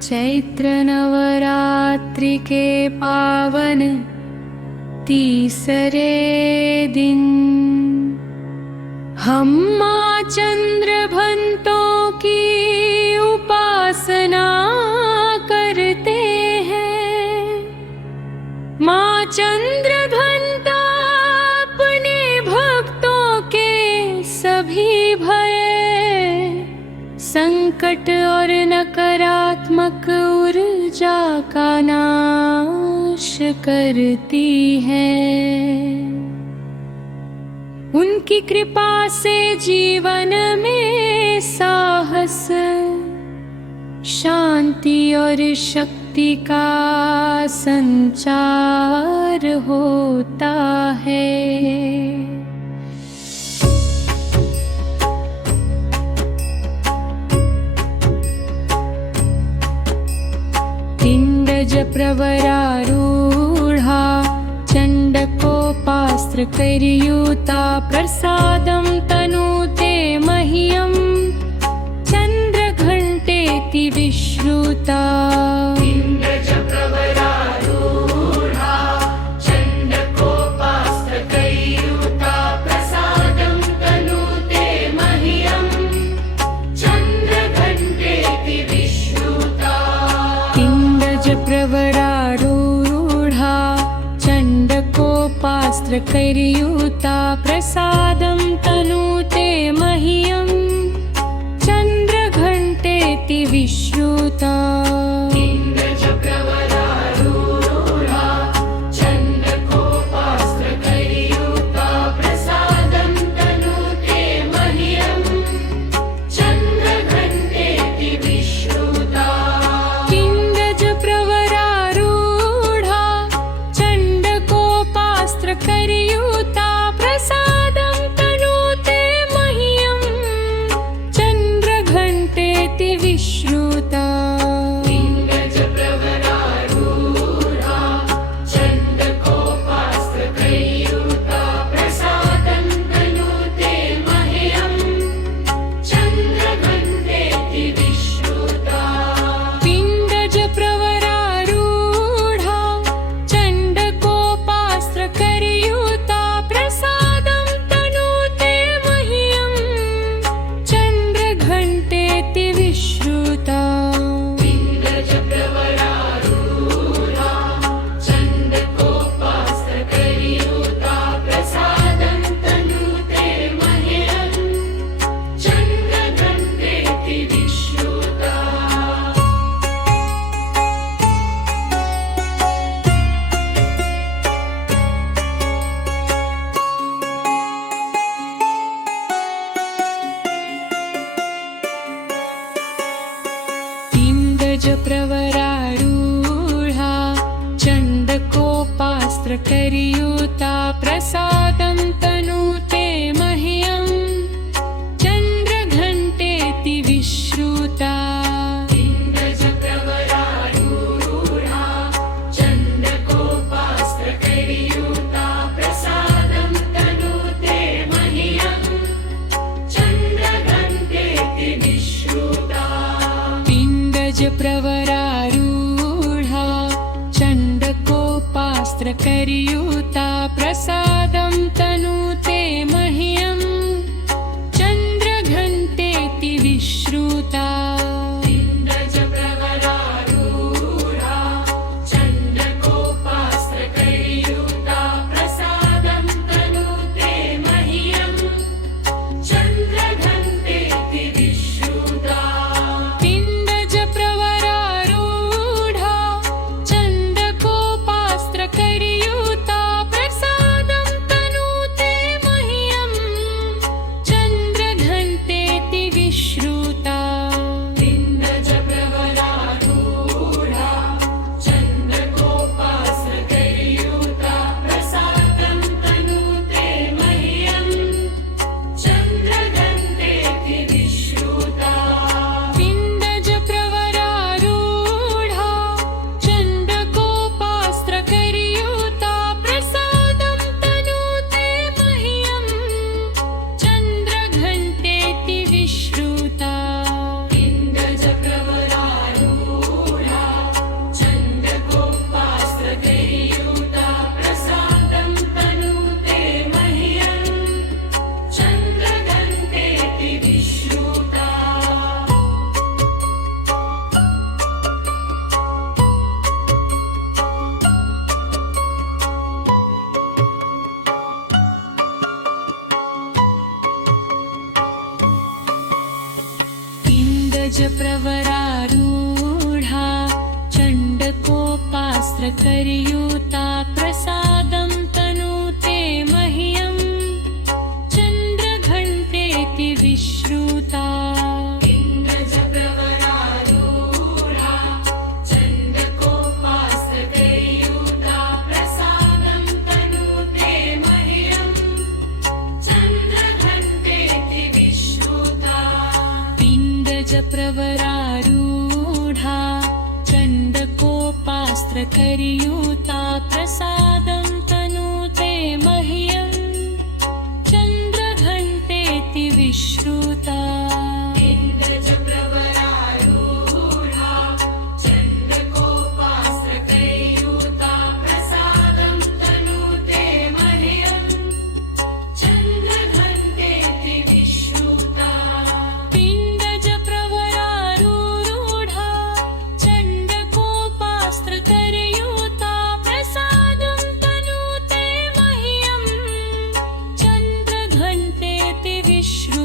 चैत्र नवरात्रि के पावन तीसरे दिन हम माँ चंद्रघंटों की उपासना करते हैं। माँ चंद्रघंटा अपने भक्तों के सभी भय, संकट और नकारात्मक ऊर्जा का नाश करती है। उनकी कृपा से जीवन में साहस, शांति और शक्ति का संचार होता है। इंद्रज प्रवरारूढ़ा चण्डकोपास्त्र कैर्युता प्रसादं तनुते मह्यं चन्द्रघण्टेति विश्रुता। इंद्रज प्रवरारूढ़ा चण्डकोपास्त्र कैर्युता प्रसादं तनुते मह्यं चन्द्रघण्टेति विश्रुता। प्रवरारूढ़ा चण्डकोपास्त्र कैर्युता प्रसादं तनुते मह्यं चन्द्रघण्टेति विश्रुता। इंद्रज प्रवरारूढ़ा चण्डकोपास्त्र कैर्युता प्रसादं तनुते मह्यं चन्द्रघण्टेति विश्रुता। कैर्युता प्रसादं तनुते मह्यं चन्द्रघण्टेति विश्रुता। इंद्रज प्रवरारूढ़ा चण्डकोपास्त्र कैर्युता प्रसादं तनुते मह्यं चन्द्रघण्टेति विश्रुता। इंद्रज प्रवरारूढ़ा चण्डकोपास्त्र कैर्युता प्रसादं तनुते मह्यं चन्द्रघण्टेति विश्रुता। इंद्रज प्रवरारूढ़ा चण्डकोपास्त्र कैर्युता प्रसादं तनुते मह्यं चन्द्रघण्टेति विश्रुता। इंद्रज प्रवरारूढ़ा चण्डकोपास्त्र कैर्युता प्रसादं तनुते मह्यं चन्द्रघण्टेति विश्रुता। इंद्रज प्रवरारूढ़ा चण्डकोपास्त्र कैर्युता प्रसादं तनुते मह्यं चन्द्रघण्टेति विश्रुता। इंद्रज प्रवरारूढ़ा चण्डकोपास्त्र कैर्युता प्रसादं तनुते मह्यं चन्द्रघण्टेति विश्रुता। इंद्रज प्रवरारूढ़ा चण्डकोपास्त्र कैर्युता प्रसादं तनुते मह्यं चन्द्रघण्टेति विश्रुता। इंद्रज प्रवरारूढ़ा चण्डकोपास्त्र कैर्युता प्रसादं प्रवरारूढा चण्डकोपास्त्रकरयुता प्रसादं तनूते मह्यं चन्द्रघण्टेति विश्रुता प्रवरारूढा चण्डकोपास्त्रकरयुता प्रसादं तनूते मह्यं चन्द्रघण्टेति विश्रुता प्रवरारूढा चण्डकोपास्त्रकरयुता प्रसादं तनूते मह्यं चन्द्रघण्टेति विश्रुता प्रवरारूढा चण्डकोपास्त्रकरयुता प्रसादं तनूते मह्यं चन्द्रघण्टेति विश्रुता प्रकरयुता प्रसादं तनूते मह्यं चन्द्रघण्टेति विश्रुता